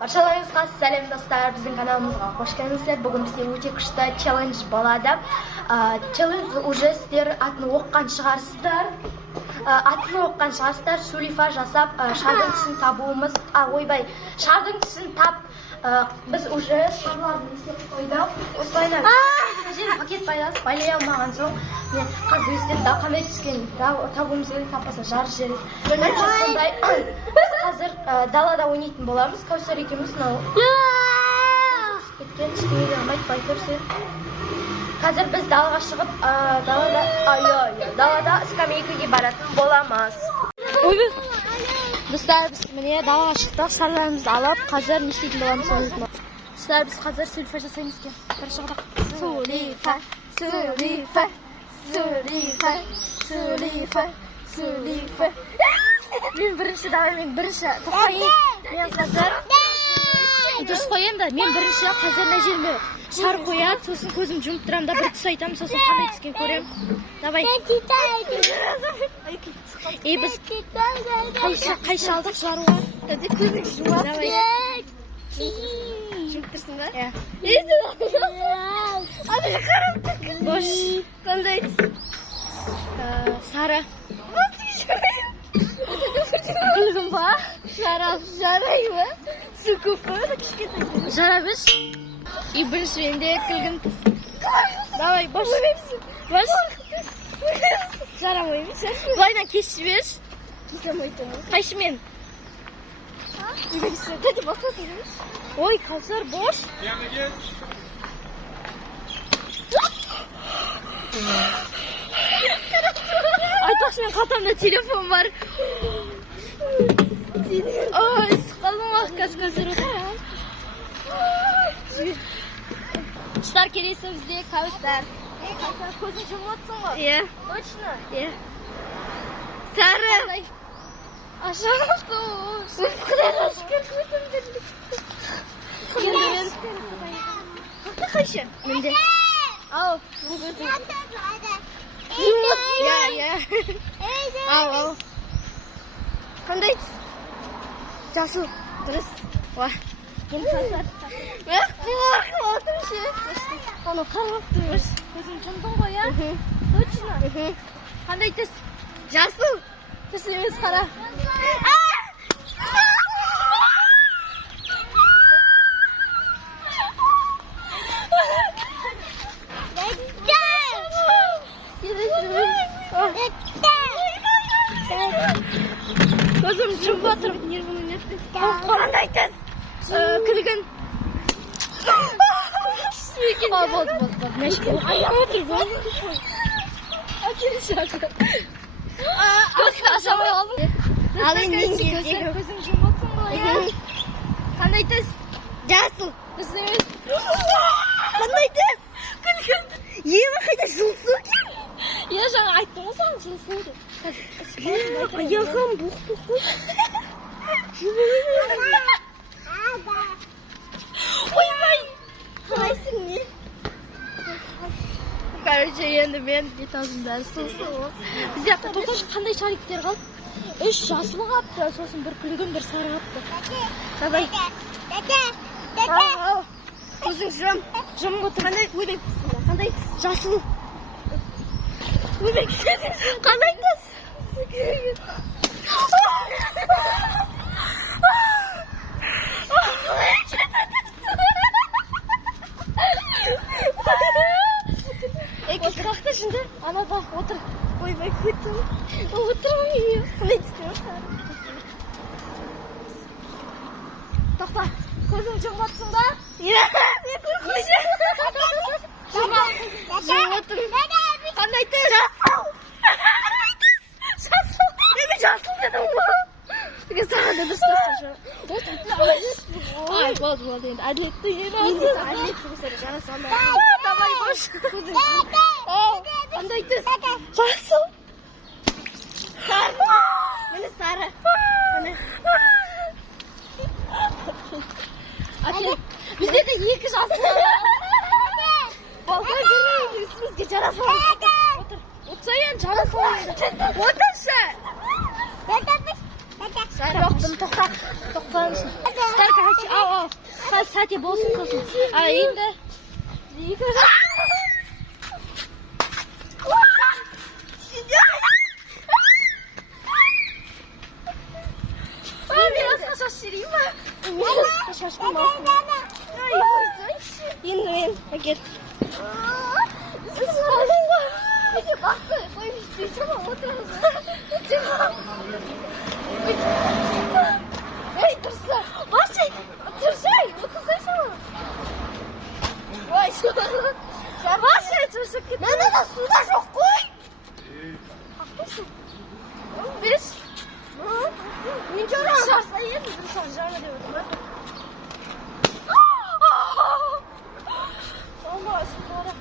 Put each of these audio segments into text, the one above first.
Barchalarыңызға сәлем достар, біздің каналымызға қош келдіңіздер. Бүгін бізде өте күшті челлендж болады. Челлендж уже сіздер атын оққан шығарсыздар. Шулифа жасап, шардың түсін табуымыз. Шардың түсін тап. Біз уже шарларын естеп қойдық. Осылайна пакет байлай алмаған соң, мен қазір өздерді қандай түскен табуымыз керек, таппаса жарыс жері. Сондай қазір далада ойнайтын боламыз. Кәусар екеуміз кеткен ештеңеге алмайды, бай көрсен. Қазір біз далаға шығып, далада скамейкаге баратын боламыз. Достар, біз міне далаға шықтық, шарларымызды алып, қазір не істейтін боламыз ойнайтын. Достар, біз қазір сулифа жасаймыз екен. Бір шығдық. Сулифа, сулифа, сулифа, сулифа, сулифа. Мен бірінші, давай мен бірінші. Тоқайын. Мен қазір дұрыс қойын да, мен бірінші қазір мына жеріме шар қояды, сосын көзім жұмып тұрамын да, бір түс айтамын, сосын қандай түскен көрем. Давай. Біз қайша алдық жаруға. Көзің жұмып. Давай. Жұмып тұрсың да? Иә. Бош. Қандай түс? Сары. Күлгім ба? Жарай ма? Су көп ба? Жарабыз. И бірінші менде күлгім түс. Давай, бош. Бош. Жарамаймыз. Былайдан кешіп еш. Қайшымен? Дәді басасың еш? Ой, Кәусар, бош. Айтпақшы, мен қалтамда телефон бар. Ой, сұқалым ақ қазір отыр. Құштар келесі бізде Кәусар. Көзін жұмып отсың ғой? Иә. Точно? Иә. Сары. Ашақты ош. Құдай қашқыр көтімдір. Енді мен. Қақта қайшы? Менде. Ау, бұл көзім. Иә. Ау. Қандай түс? Жасыл. Дұрыс. Ва. Мен Кәусар. Мен қорқып отырмын ше. Оны қарап тұрмыш. Көзім жұмдың ғой, я? Точно? Қандай түс? Жасыл. Түс емес қара. Көзім жұмып отырмын. Қандай түс? Күлгін. Болды. Мәшкел. Әкелі шағы. Көзін ашамай алдым. Ал енді көзін жұмып отырсың ғой, я? Қандай түс? Жасыл. Түс емес. Қандай түс? Күлгін. Ема қайда жылсу кен? Я жаңа айттым ғой саған жылсу деп. Аяғым бұқты қой. Ойбай. Қалайсың не? Короче, енді мен бет аузым бәрі сұлсы ғой. Бізде тоқаш қандай шариктер қалды? 3 жасыл қапты, сосын бір күлгін, бір сары қапты. Давай. Көзің жым отыр. Қандай жасыл. Қандай түс? Қақта жынды? Анада, отыр. Ойбай, көттім. Отырмын үйе. Қандай түстен сары. Тоқта, көзің жұмып отырсың ба? Иә, мен көрмейсің. Жұмып отырмын. Қандай түс? Жасыл. Мен жасыл дедім ғой. Саған да дұрыс тасташы. Ай, болды енді. Әділетті ені. Әділетті болсары жана салмай. Давай, бош. Қандай түс? Жасыл. Сары. Мені сары. Әкел. Бізде де 2 жасыл. Балқай көрмейміз, үстімізге жара салайын. Отыр. Отса ең жара салайын. Отыршы. Жоқтым, тоқтаңыз. Сіздер, короче, ау. Сәте болсын сосын. Енді. Biraz şaşırayım mı? Şaşırmasın. Енді мен, әкел. Өте басы, қойып істейші ма? Отырыңыз. Ой, тұрса. Басы, тұрсай, отырсайшы ма? Ой, шоғырын. Басы, тұрсып кетті. Мен ана суда жоқ қой. Қақтысың? 15. Мен жора. Шарса енді, тұрсақ жаңа деп отырмын. Olmaz, sonra.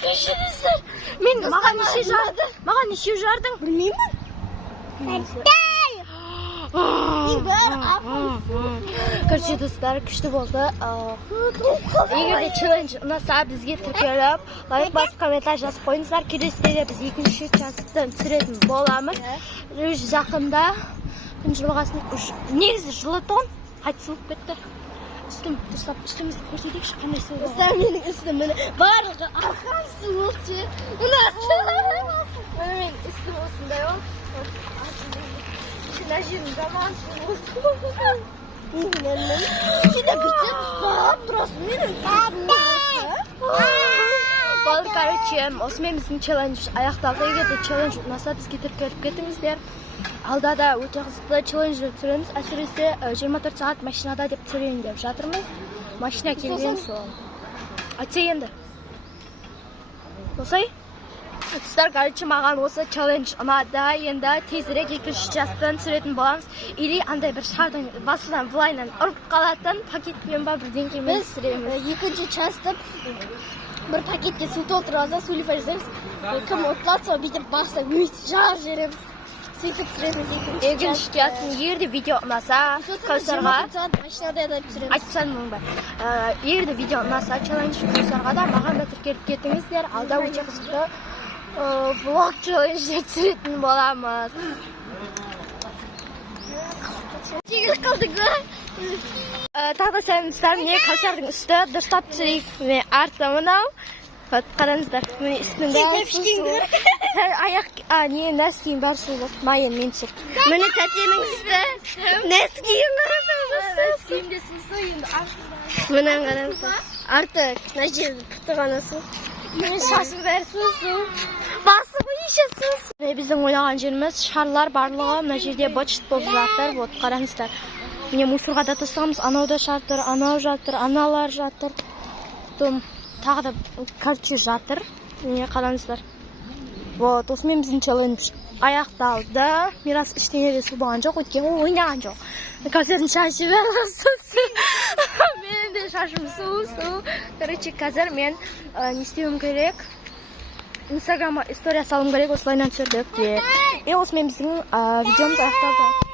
Кешіріңіздер. Мен маған неше жарды? Маған неше жардың? Білмеймін. Короче, достар, күшті болды. Егер де челлендж ұнаса, бізге тіркеліп, лайк басып, комментарий жазып қойыңыздар. Келесіде біз екінші частыны түсіретін боламыз. Жақында күн жылғасын негізі жылытон қайтысылып кетті. Үстімізді көрсетейікші қандай суы бар. Менің үстім барлығы арқан суық же. Мен үстім осындай ол. Мына жерім жаман суық. Сені бітіп сағып тұрасың. Менің болды, короче, осымен біздің челлендж аяқталды. Егер де челлендж ұнаса, бізге тіркеліп кетіңіздер. Алда да өте қызықты челленджер түсіреміз. Әсіресе 24 сағат машинада деп түсірейін деп жатырмыз. Машина келген соң. Айтса енді. Осай? Достар, короче, маған осы челлендж ұнады. Енді тезірек екінші частыны түсіретін боламыз. Или андай бір шардың басынан былайынан ұрып қалатын пакетпен ба бірдеңкемен түсіреміз. Екінші часты бір пакетке су толтырып алса, сөйлеп жазамыз. Кім ұтылады, бүйтіп баста жар жереміз. Сөйтіп түсіреміз екінші частын. Егер де видео ұнаса, Кәусарға айтсам мұң бар. Егер де видео ұнаса, челлендж Кәусарға да маған да тіркеліп кетіңіздер. Алда өте қызықты влог челлендждер түсіретін боламыз. Тегіл қалдың ба? Тағы сәлем достар, міне Кәусардың үсті дұрыстап түсірейік. Міне арты мұнау. Қараңыздар, міне үстінде аяқ, не, нәскейін бәрі сұлық. Майын мен түсір. Міне тәтенің үсті. Нәскейін қарасаңыз үсті. Нәскейін де сұлсы, енді арты. Міне қараңыздар. Арты, мына жерді күтті ғана сұл. Міне шашың бәрі сұлсы. Басы бұйышы сұлсы. Біздің ойлаған жеріміз шарлар барлығы мына жерде бочет болып жатыр. Вот, қараңыздар. Міне мусорға да тастағымыз. Анау да жатыр, анау жатыр, аналар жатыр. Тағы да короче жатыр. Міне қараңыздар. Вот, осымен біздің челлендж аяқталды. Мирас іштенеде су болған жоқ, өткен ойнаған жоқ. Қазірдің шашы бәрі су. Менің де шашым су. Короче, қазір мен не істеуім керек? Инстаграмға история салым керек, осылайынан түсірдік. И осымен біздің видеомыз аяқталды.